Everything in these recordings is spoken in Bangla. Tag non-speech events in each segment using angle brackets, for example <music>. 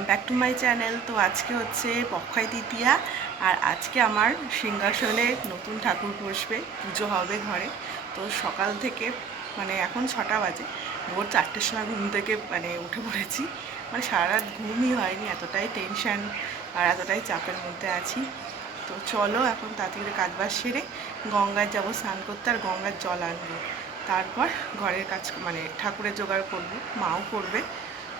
Welcome back to my channel. তো আজকে হচ্ছে পক্ষায় তৃতীয়া আর আজকে আমার সিংহাসনে নতুন ঠাকুর বসবে, পুজো হবে ঘরে। তো সকাল থেকে মানে এখন ছটা বাজে, ভোর চারটের সময় ঘুম থেকে মানে উঠে পড়েছি। মানে সারা রাত ঘুমই হয়নি, এতটাই টেনশন আর এতটাই চাপের মধ্যে আছি। তো চলো এখন তাড়াতাড়ি কাজ বাজ সেরে গঙ্গায় যাব স্নান করতে আর গঙ্গার জল আনব। তারপর ঘরের কাজ মানে ঠাকুরের জোগাড় করব, মাও করবে।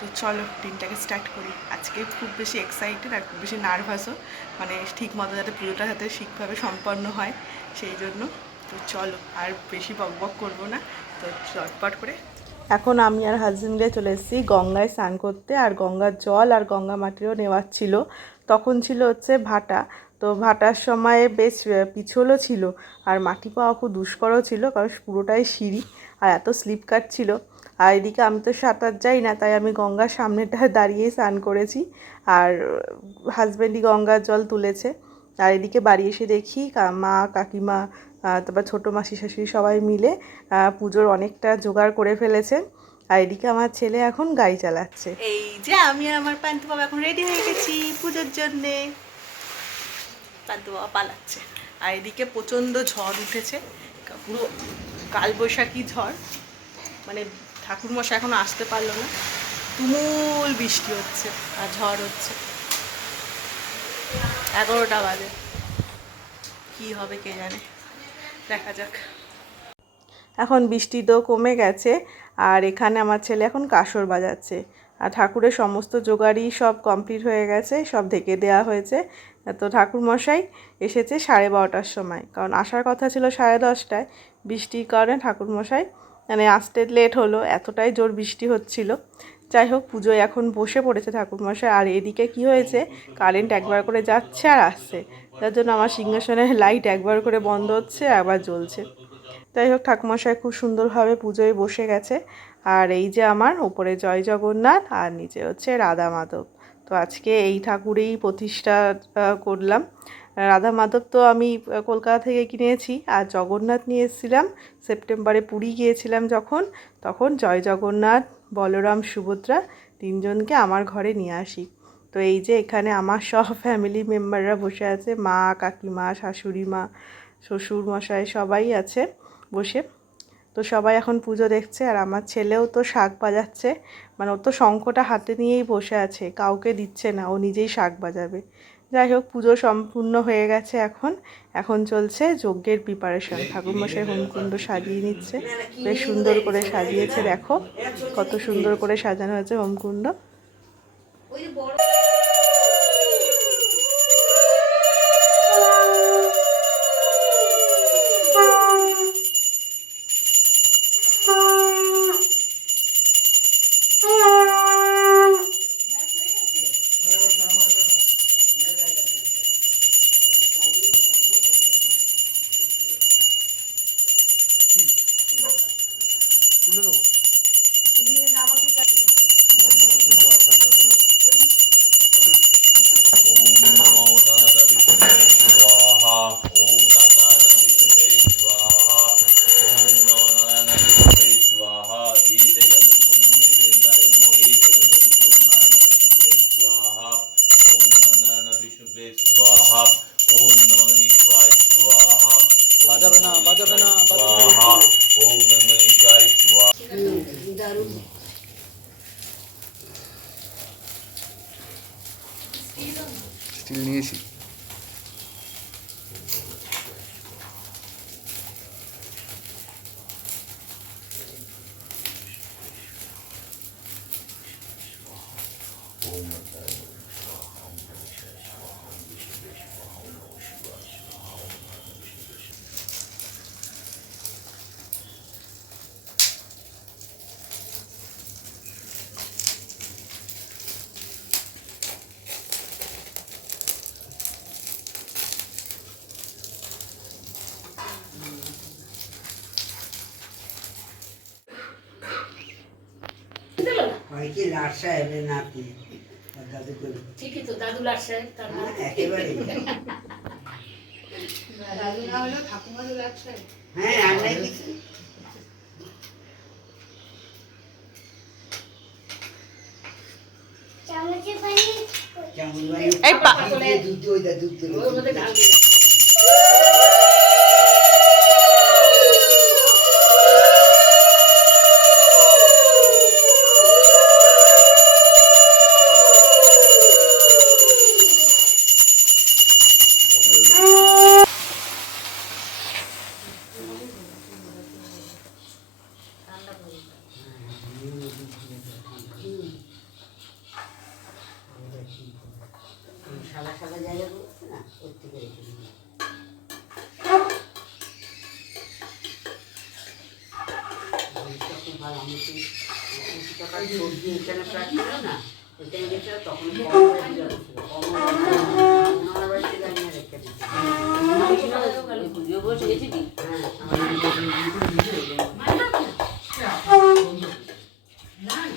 তো চলো, দিনটাকে স্টার্ট করি। আজকে খুব বেশি এক্সাইটেড আর খুব বেশি নার্ভাসও মানে ঠিক মতো যাতে পুজোটা যাতে ঠিকভাবে সম্পন্ন হয়, সেই জন্য। তো চলো, আর বেশি বক বক করব না। তো চটপট করে। এখন আমি আর হাজবেন্ড মিলে চলে এসেছি গঙ্গায় স্নান করতে। আর গঙ্গার জল আর গঙ্গা মাটিরও নেওয়ার ছিল। তখন ছিল হচ্ছে ভাটা। তো ভাটার সময় বেশ পিছলও ছিল। আর মাটি পাওয়া খুব দুষ্করও ছিল, কারণ পুরোটাই সিঁড়ি। আর এত স্লিপ ছিল। আর এদিকে আমি তো সাঁতার যাই না, তাই আমি গঙ্গার সামনেটা <laughs> দাঁড়িয়ে স্নান করেছি। আর হাজব্যান্ডই গঙ্গার জল তুলেছে। আর এদিকে বাড়ি এসে দেখি মা, কাকিমা তারপর ছোটো মাসি শাশুড়ি সবাই মিলে পুজোর অনেকটা জোগাড় করে ফেলেছে। আর এদিকে আমার ছেলে এখন গাড়ি চালাচ্ছে। এই যে আমি আর আমার পান্তু বাবা এখন রেডি হয়ে গেছি পুজোর জন্যে। পান্তু বাবা পালাচ্ছে। আর এদিকে প্রচণ্ড ঝড় উঠেছে, পুরো কালবৈশাখী ঝড়। মানে ঠাকুরমশাই এখনও আসতে পারল না। তুমুল বৃষ্টি হচ্ছে আর ঝড় হচ্ছে। এগারোটা বাজে। কি হবে কে জানে? দেখা যাক। এখন বৃষ্টি তো কমে গেছে আর এখানে আমার ছেলে এখন কাসর বাজাচ্ছে। আর ঠাকুরের সমস্ত জোগাড়ই সব কমপ্লিট হয়ে গেছে, সব ঢেকে দেওয়া হয়েছে। তো ঠাকুর মশাই এসেছে সাড়ে বারোটার সময়। কারণ আসার কথা ছিল সাড়ে দশটায়। বৃষ্টির কারণে ঠাকুর মশাই মানে আসতে লেট হলো, এতটাই জোর বৃষ্টি হচ্ছিল। যাই হোক, পুজোয় এখন বসে পড়েছে ঠাকুরমশাই। আর এদিকে কি হয়েছে? কারেন্ট একবার করে যাচ্ছে আর আসছে। যার জন্য আমার সিংহাসনের লাইট একবার করে বন্ধ হচ্ছে, আবার জ্বলছে। যাই হোক ঠাকুমশাই খুব সুন্দরভাবে পুজোয় বসে গেছে। আর এই যে আমার, ওপরে জয় জগন্নাথ, আর নিচে হচ্ছে রাধা মাধব। তো আজকে এই ঠাকুরেই প্রতিষ্ঠা করলাম। রাধা মাধব তো আমি কলকাতা থেকে কিনেছি আর জগন্নাথ নিয়ে এসেছিলাম। সেপ্টেম্বরে পুরী গিয়েছিলাম যখন। তখন জয় জগন্নাথ, বলরাম, সুভদ্রা তিনজনকে আমার ঘরে নিয়ে আসি। তো এই যে এখানে আমার সব ফ্যামিলি মেম্বাররা বসে আছে। মা, কাকিমা, শাশুড়ি মা, শ্বশুর মশাই সবাই আছে বসে। তো সবাই এখন পুজো দেখছে। আর আমার ছেলেও তো শাক বাজাচ্ছে। মানে ও তো শঙ্খটা হাতে নিয়েই বসে আছে। কাউকে দিচ্ছে না। ও নিজেই শাক বাজাবে। যাই হোক পুজো সম্পূর্ণ হয়ে গেছে এখন। এখন চলছে যজ্ঞের প্রিপারেশন ঠাকুরমশাই হোমকুণ্ড সাজিয়ে নিচ্ছে। বেশ সুন্দর করে সাজিয়েছে দেখো। কত সুন্দর করে সাজানো হয়েছে হোমকুণ্ড। কি লাট সাহেবের নাতি? দাদু করে ঠিকই তো দাদু লাট সাহেব তার। হ্যাঁ, একেবারে দাদু না হলেও ঠাকুমারও লাট সাহেব হ্যাঁ আমরাই কিছু চামচে পানি। এই পা- দুধ ওইটা দুধ দিল মধ্যে ঢাল দিলাম সাদা সাদা জায়গা রয়েছে না ওর থেকে রেখে দিবি জিনিসটা খুব ভালো আমি তো আশি টাকার সবজি এখানে প্রায় ছিল না ওইখানে গেছিল তখন কম হয়ে যাচ্ছিল কম হয়ে যাচ্ছিল। আমার বাড়ি থেকে আমি রেখে দিচ্ছি পুজো বসে গেছিলি হ্যাঁ আমার হ্যাঁ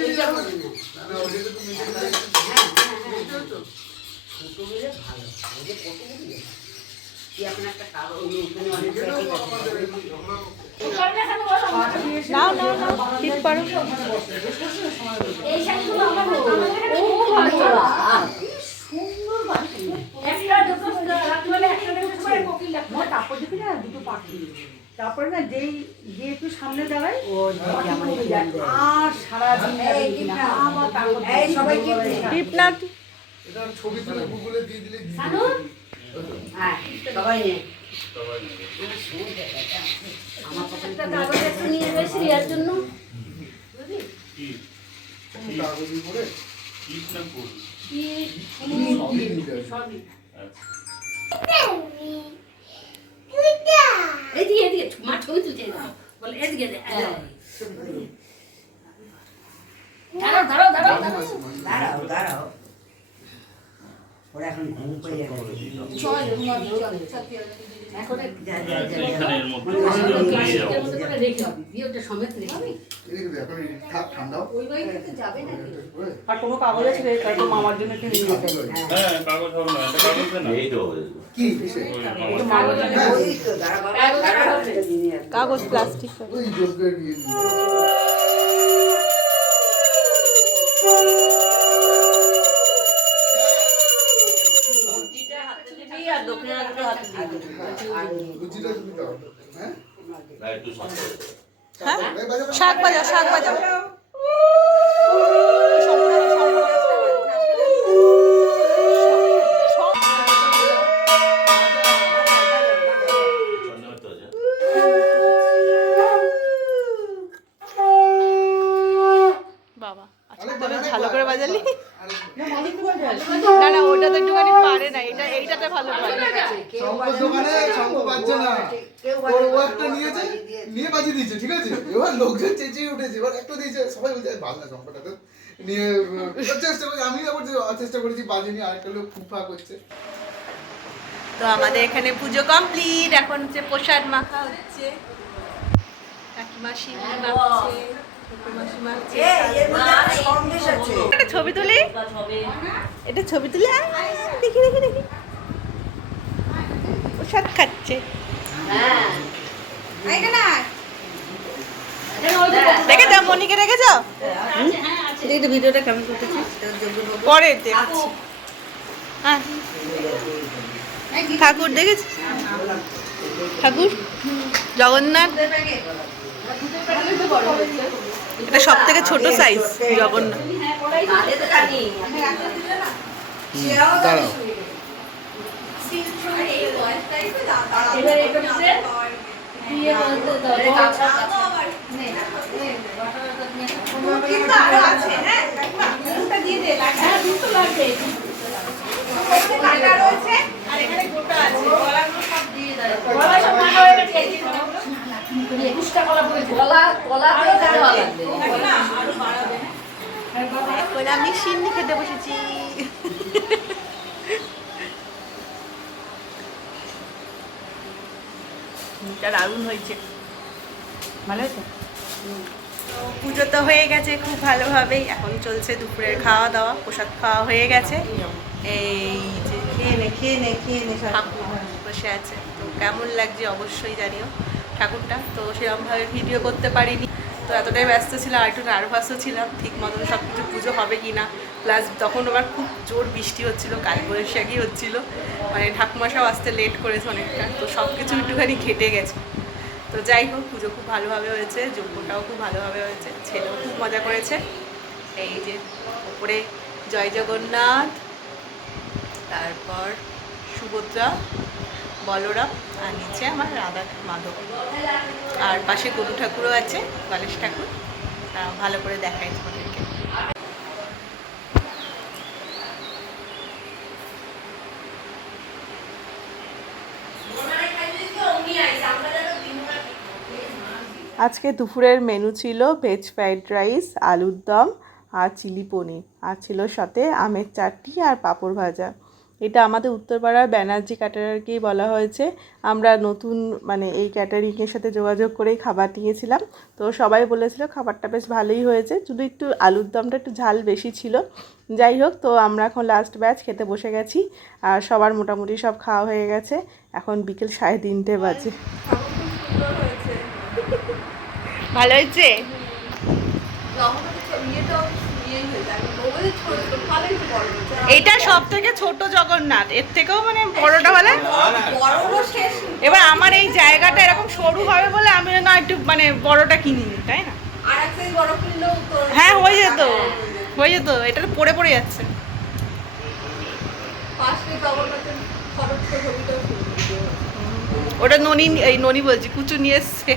এইটা করে নে। হ্যাঁ, হ্যাঁ, হ্যাঁ, ছোট মিলে ভালো ওই যে কত মিলে কি এখন একটা কারও ওই ওখানে অনেক প্যাকেট আছে নাও নাও নাও ঠিক পারো। তারপর দেখি না দুটো পাখি তারপরে না যেই যে একটু সামনে দাঁড়ায়। আর সারাদিন সবাই টিপ না ছবি তুলে গুগলে দিয়ে দিলে হ্যাঁ সবাই এদিকে এদিকে মা ছবি তুলছে। বলে এদিকে দাঁড়াও দাঁড়াও দাঁড়াও দাঁড়াও দাঁড়াও ওরা এখন ঘুম করে কাগজ মামার জন্য। হ্যাঁ হবে না একটা দক্ষিণা দুটো হাতে দিয়ে হ্যাঁ? হ্যাঁ? না? শাক বাজাও শাক বাজাও সন্ধ্যা হতে আছে বাবা আজকে তো বেশ ভালো করে বাজালি আরে, না না ওটা তো একটুখানি পারে না এটা এইটাতে ভালো শঙ্কর দোকানে শঙ্খ পাচ্ছে না। ওর ও বাজে একটা না, নিয়েছে নিয়ে বাজিয়ে দিয়েছে ঠিক আছে? এবার লোকজন চেঁচিয়ে উঠেছে এবার একটা দিয়েছে সবাই বলছে "এই বাজনা শঙ্কটা তো নিয়ে চেষ্টা করছি আমি আবার চেষ্টা করেছি বাজিনি আরেকটা লোক ফুফা করছে। তো আমাদের এখানে পুজো কমপ্লিট। এখন হচ্ছে প্রসাদ মাখা হচ্ছে। ছবি তুলি। এটা ছবি তুলে। দেখি দেখি দেখি। প্রসাদ খাচ্ছে। দেখেছ মনিকে রেখেছ? ভিডিওটা কেমন করতেছি পরে দেখছি হ্যাঁ ঠাকুর দেখেছ? ঠাকুর? জগন্নাথ? এটা সব থেকে ছোট সাইজ জগন্নাথ। দাঁড়াও। এবার বলতে একুশটা কলা এখন আমি সিন্নি খেতে বসেছি। এটা দারুণ হয়েছে। ভালো হয়েছে? পুজো তো হয়ে গেছে খুব ভালোভাবেই। এখন চলছে দুপুরের খাওয়া দাওয়া প্রসাদ খাওয়া হয়ে গেছে। এই যে খেয়ে নে খেয়ে নে খেয়ে নে ঠাকুর বসে আছে। তো কেমন লাগছে অবশ্যই জানিও ঠাকুরটা। তো সেরকমভাবে ভিডিও করতে পারিনি। তো এতটাই ব্যস্ত ছিলাম, আর একটু নার্ভাসও ছিলাম, ঠিক মতন সব কিছু পুজো হবে কি না প্লাস তখন আবার খুব জোর বৃষ্টি হচ্ছিল, কাল বৈশাখী হচ্ছিল। মানে ঠাকুমাসাও আসতে লেট করেছে অনেকটা, তো সব কিছু একটুখানি ঘেটে গেছে। তো যাই হোক, পুজো খুব ভালোভাবে হয়েছে, যজ্ঞটাও খুব ভালোভাবে হয়েছে, ছেলেও খুব মজা করেছে। এই যে উপরে জয় জগন্নাথ, তারপর সুভদ্রা বলরাম আর নিচে আমার রাধা মাধব। আর পাশে গরু ঠাকুরও আছে, গণেশ ঠাকুর। ভালো করে দেখাই তোমাদেরকে। আজকে দুপুরের মেনু ছিল ভেজ ফ্রাইড রাইস, আলুর দম আর চিলি পনির। আর ছিল সাথে আমের চাটনি আর পাঁপড় ভাজা। এটা আমাদের উত্তরপাড়ার ব্যানার্জি ক্যাটারারকেই বলা হয়েছে। আমরা নতুন মানে এই ক্যাটারিংয়ের সাথে যোগাযোগ করেই খাবার নিয়েছিলাম তো সবাই বলেছিল খাবারটা বেশ ভালোই হয়েছে। শুধু একটু আলুর দমটা একটু ঝাল বেশি ছিল। যাই হোক তো আমরা এখন লাস্ট ব্যাচ খেতে বসে গেছি। আর সবার মোটামুটি সব খাওয়া হয়ে গেছে। এখন বিকেল সাড়ে তিনটে বাজে। ভালো হয়েছে? এটা সব থেকে ছোট জগন্নাথ। এর থেকেও মানে বড়টা বলে? এবার আমার এই জায়গাটা এরকম সরু হবে বলে আমি না একটু মানে বড়টা কিনিনি, তাই না? হ্যাঁ হয়ে যেত। হয়ে যেত। এটা তো পড়ে পড়ে যাচ্ছে। ওটা ননি, এই ননি বলছি, কুচু নিয়ে এসছে।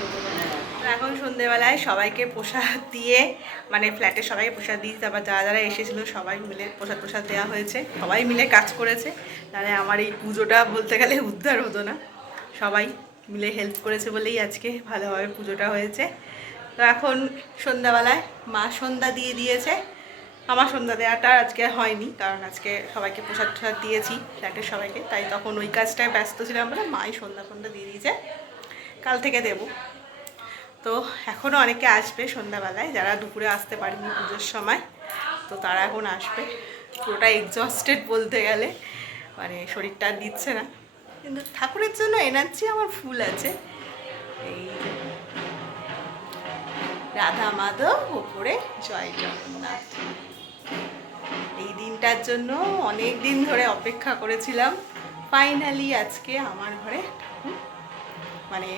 তো এখন সন্ধেবেলায় সবাইকে প্রসাদ দিয়ে মানে ফ্ল্যাটে সবাইকে প্রসাদ দিয়ে, তারপর যারা যারা এসেছিল সবাই মিলে প্রসাদ প্রসাদ দেওয়া হয়েছে। সবাই মিলে কাজ করেছে। তাহলে আমার এই পুজোটা বলতে গেলে উদ্ধার হতো না। সবাই মিলে হেল্প করেছে বলেই আজকে ভালোভাবে পুজোটা হয়েছে। তো এখন সন্ধ্যাবেলায় মা সন্ধ্যা দিয়ে দিয়েছে। আমার সন্ধ্যা দেওয়াটা আজকে হয়নি, কারণ আজকে সবাইকে প্রসাদ প্রসাদ দিয়েছি ফ্ল্যাটের সবাইকে। তাই তখন ওই কাজটায় ব্যস্ত ছিলাম বলে মাই সন্ধ্যা ফন্ধ্যা দিয়ে দিয়েছে। কাল থেকে দেবো। তো এখনও অনেকে আসবে সন্ধ্যাবেলায়, যারা দুপুরে আসতে পারেনি পুজোর সময়, তো তারা এখন আসবে। পুরোটা এক্সস্টেড বলতে গেলে মানে শরীরটা দিচ্ছে না। কিন্তু ঠাকুরের জন্য এনার্জি আমার ফুল আছে। এই রাধা মাধব, ওপরে জয় জগন্নাথ। এই দিনটার জন্য অনেক দিন ধরে অপেক্ষা করেছিলাম। ফাইনালি আজকে আমার ঘরে ঠাকুর মানে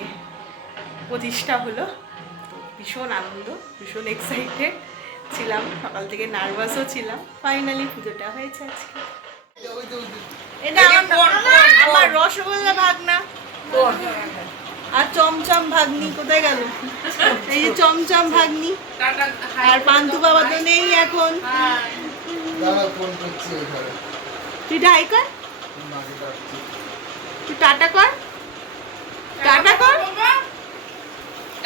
প্রতিষ্ঠা হলো। তো ভীষণ আনন্দ ভীষণ এক্সাইটেড ছিলাম। সকাল থেকে নার্ভাসও ছিলাম। ফাইনালি পুজোটা হয়েছে আজকে। এটা আমার রসগোল্লা ভাগনা। আর চমচম ভাগ্নি কোথায় গেল? এই যে চমচম ভাগ্নি। আর পান্তু বাবা তো নেই এখন। তুই ঢাই কর। তুই টাটা কর টাটা কর টাটা করো টাইম হয়েছে নাকি কাকিমাকে করবি থাকবে তো এখন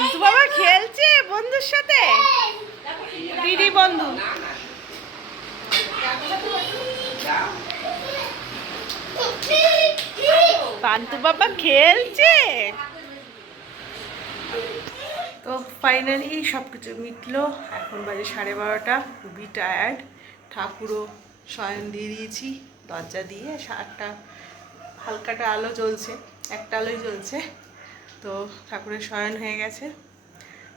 পান্তু বাবা খেলছে বন্ধুর সাথে? দিদি বন্ধু। পান্তু বাবা খেলছে? তো ফাইনালি সব কিছু মিটলো। এখন বাজে সাড়ে বারোটা। খুবই টায়ার্ড ঠাকুরও শয়ন দিয়ে দিয়েছি। দরজা দিয়ে সাতটা হালকাটা আলো জ্বলছে। একটা আলোই জ্বলছে। তো ঠাকুরের শয়ন হয়ে গেছে।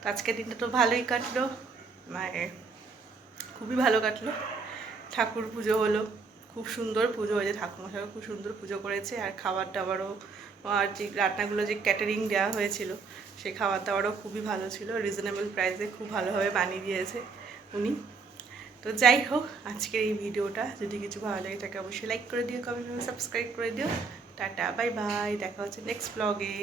তো আজকের দিনটা তো ভালোই কাটলো মানে খুবই ভালো কাটলো। ঠাকুর পুজো হলো, খুব সুন্দর পুজো হয়েছে, ঠাকুরমশাইও খুব সুন্দর পুজো করেছে। আর খাবার দাবারও আর যে রান্নাগুলো যে ক্যাটারিং দেওয়া হয়েছিল সেই খাবার দাবারও খুবই ভালো ছিল রিজনেবল প্রাইসে খুব ভালোভাবে বানিয়ে দিয়েছে উনি। তো যাই হোক, আজকের এই ভিডিওটা, যদি কিছু ভালো লাগে তাকে অবশ্যই লাইক করে দিও কমেন্ট সাবস্ক্রাইব করে দিও। টাটা বাই বাই দেখা হচ্ছে নেক্সট ব্লগে